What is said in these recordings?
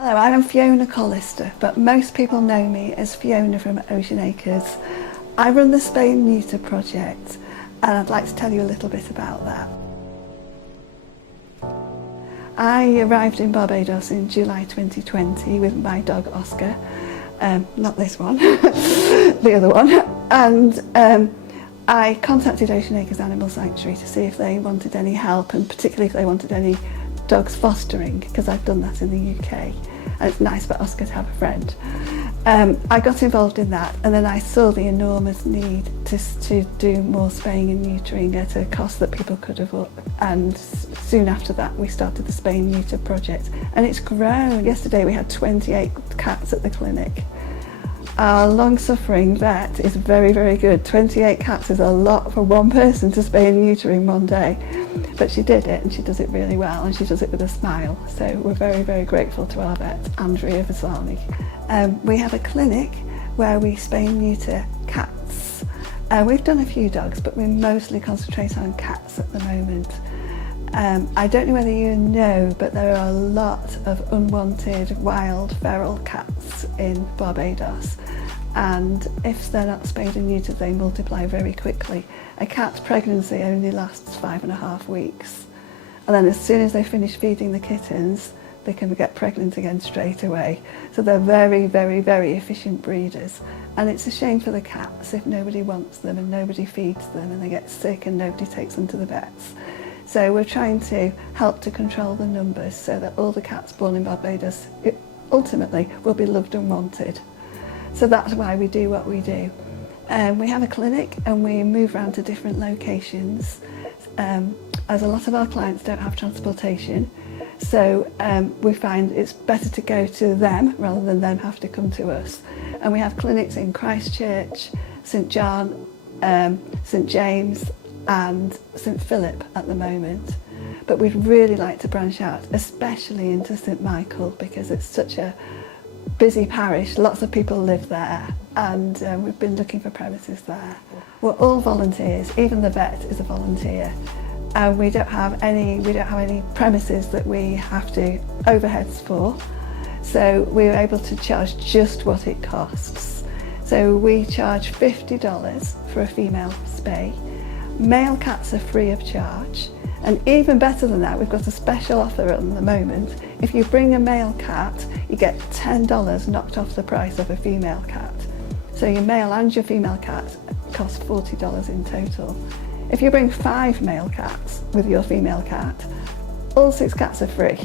Hello, I'm Fiona Collister, but most people know me as Fiona from Ocean Acres. I run the spay and neuter project, and I'd like to tell you a little bit about that. I arrived in Barbados in July 2020 with my dog Oscar, not this one, the other one, and I contacted Ocean Acres Animal Sanctuary to see if they wanted any help, and particularly if they wanted any dogs fostering, because I've done that in the UK, and it's nice for Oscar to have a friend. I got involved in that, and then I saw the enormous need to do more spaying and neutering at a cost that people could afford, and soon after that we started the spay and neuter project, and it's grown. Yesterday we had 28 cats at the clinic. Our long-suffering vet is very, very good. 28 cats is a lot for one person to spay and neuter in one day. But she did it, and she does it really well, and she does it with a smile. So we're very, very grateful to our vet, Andrea Vasani. We have a clinic where we spay and neuter cats. We've done a few dogs, but we mostly concentrate on cats at the moment. I don't know whether you know, but there are a lot of unwanted wild feral cats in Barbados, and if they're not spayed and neutered they multiply very quickly. A cat's pregnancy only lasts 5.5 weeks, and then as soon as they finish feeding the kittens they can get pregnant again straight away. So they're very, very, very efficient breeders, and it's a shame for the cats if nobody wants them and nobody feeds them and they get sick and nobody takes them to the vets. So we're trying to help to control the numbers so that all the cats born in Barbados ultimately will be loved and wanted. So that's why we do what we do. We have a clinic and we move around to different locations, as a lot of our clients don't have transportation. So we find it's better to go to them rather than them have to come to us. And we have clinics in Christchurch, St John, St James and St Philip at the moment, but we'd really like to branch out, especially into St Michael, because it's such a busy parish, lots of people live there, and we've been looking for premises there. We're all volunteers, even the vet is a volunteer, and we don't have any premises that we have to overheads for, so we're able to charge just what it costs. So we charge $50 for a female spay. Male cats are free of charge, and even better than that, we've got a special offer at the moment. If you bring a male cat, you get $10 knocked off the price of a female cat. So your male and your female cat cost $40 in total. If you bring 5 male cats with your female cat, all 6 cats are free.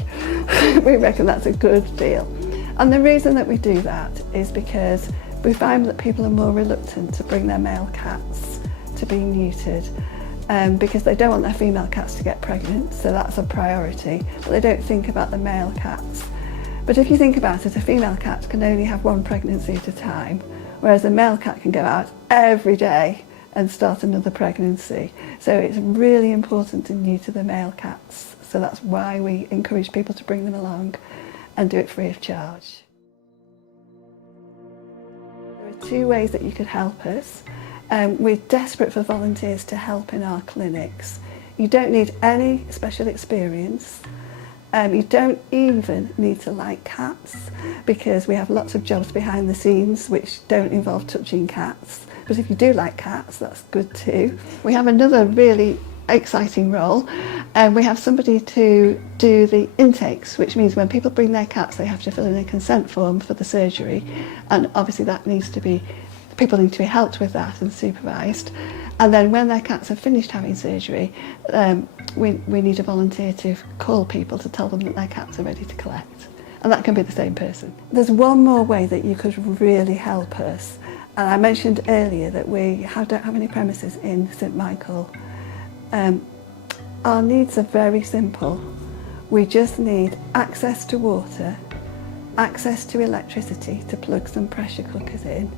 We reckon that's a good deal. And the reason that we do that is because we find that people are more reluctant to bring their male cats to be neutered, because they don't want their female cats to get pregnant, so that's a priority, but they don't think about the male cats. But if you think about it, a female cat can only have 1 pregnancy at a time, whereas a male cat can go out every day and start another pregnancy. So it's really important to neuter the male cats, so that's why we encourage people to bring them along and do it free of charge. There are 2 ways that you could help us. We're desperate for volunteers to help in our clinics. You don't need any special experience. You don't even need to like cats, because we have lots of jobs behind the scenes which don't involve touching cats. But if you do like cats, that's good too. We have another really exciting role, and we have somebody to do the intakes, which means when people bring their cats they have to fill in a consent form for the surgery, and obviously that needs to be, people need to be helped with that and supervised. And then when their cats have finished having surgery, we need a volunteer to call people to tell them that their cats are ready to collect. And that can be the same person. There's one more way that you could really help us. And I mentioned earlier that we don't have any premises in St Michael. Our needs are very simple. We just need access to water, access to electricity to plug some pressure cookers in,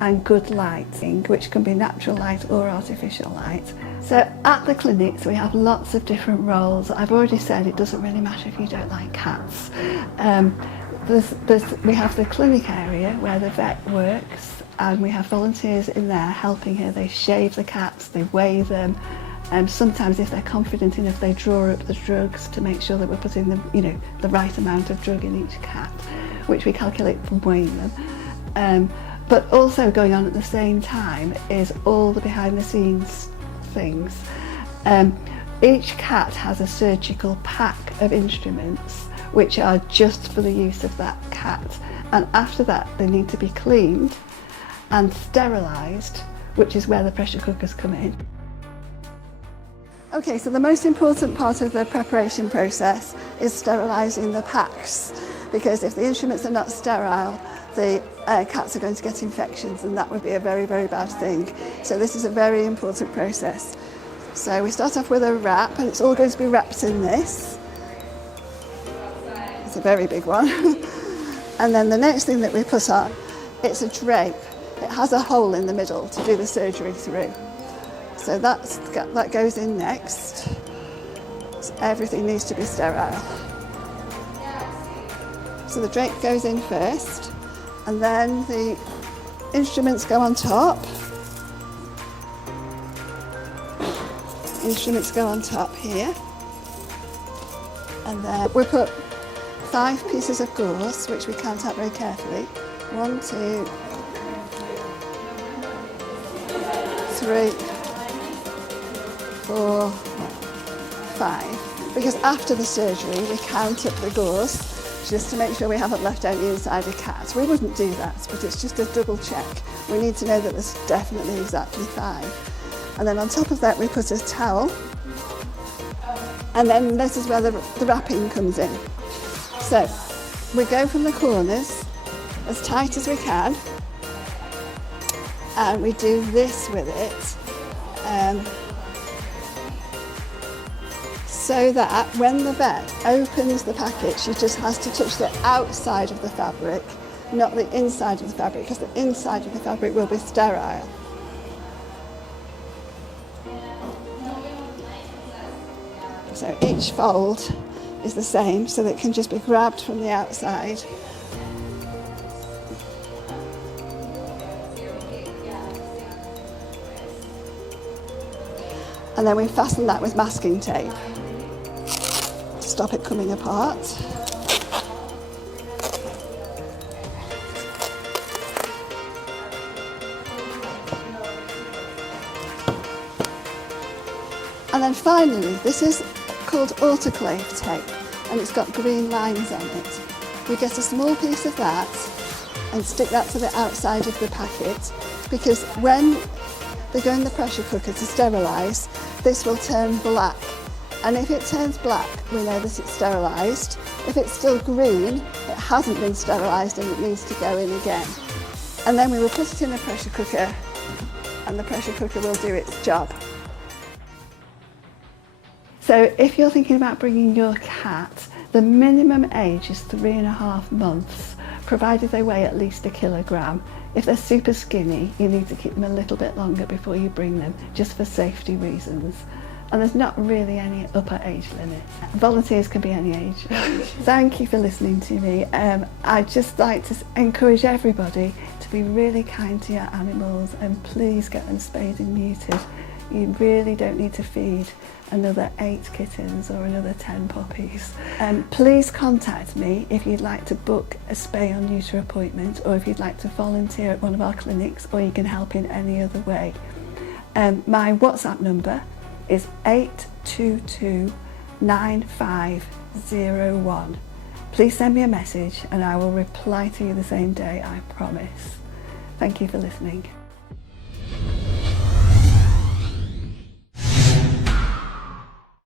and good lighting, which can be natural light or artificial light. So at the clinics we have lots of different roles. I've already said it doesn't really matter if you don't like cats. We have the clinic area where the vet works, and we have volunteers in there helping her. They shave the cats, they weigh them, Sometimes if they're confident enough, they draw up the drugs to make sure that we're putting the right amount of drug in each cat, which we calculate from weighing them. But also going on at the same time is all the behind the scenes things. Each cat has a surgical pack of instruments which are just for the use of that cat, and after that they need to be cleaned and sterilised, which is where the pressure cookers come in. Okay, so the most important part of the preparation process is sterilising the packs, because if the instruments are not sterile, the cats are going to get infections, and that would be a very, very bad thing. So this is a very important process. So we start off with a wrap, and it's all going to be wrapped in this. It's a very big one. And then the next thing that we put on, it's a drape. It has a hole in the middle to do the surgery through. So that goes in next. So everything needs to be sterile. So the drape goes in first, and then the instruments go on top. Instruments go on top here. And then we put 5 pieces of gauze, which we count out very carefully. 1, 2, 3, 4, 5. Because after the surgery, we count up the gauze just to make sure we haven't left any inside a cat. We wouldn't do that, but it's just a double check. We need to know that there's definitely exactly 5. And then on top of that, we put a towel. And then this is where the wrapping comes in. So we go from the corners as tight as we can, and we do this with it, so that when the vet opens the packet, she just has to touch the outside of the fabric, not the inside of the fabric, because the inside of the fabric will be sterile. So each fold is the same, so that it can just be grabbed from the outside. And then we fasten that with masking tape to stop it coming apart. And then finally, this is called autoclave tape, and it's got green lines on it. We get a small piece of that and stick that to the outside of the packet, because when they go in the pressure cooker to sterilise, this will turn black. And if it turns black, we know that it's sterilised. If it's still green, it hasn't been sterilised and it needs to go in again. And then we will put it in a pressure cooker, and the pressure cooker will do its job. So if you're thinking about bringing your cat, the minimum age is 3.5 months, provided they weigh at least 1 kilogram. If they're super skinny, you need to keep them a little bit longer before you bring them, just for safety reasons. And there's not really any upper age limit. Volunteers can be any age. Thank you for listening to me. I'd just like to encourage everybody to be really kind to your animals, and please get them spayed and neutered. You really don't need to feed another 8 kittens or another 10 puppies. Please contact me if you'd like to book a spay or neuter appointment, or if you'd like to volunteer at one of our clinics, or you can help in any other way. My WhatsApp number is 822 9501. Please send me a message and I will reply to you the same day, I promise. Thank you for listening.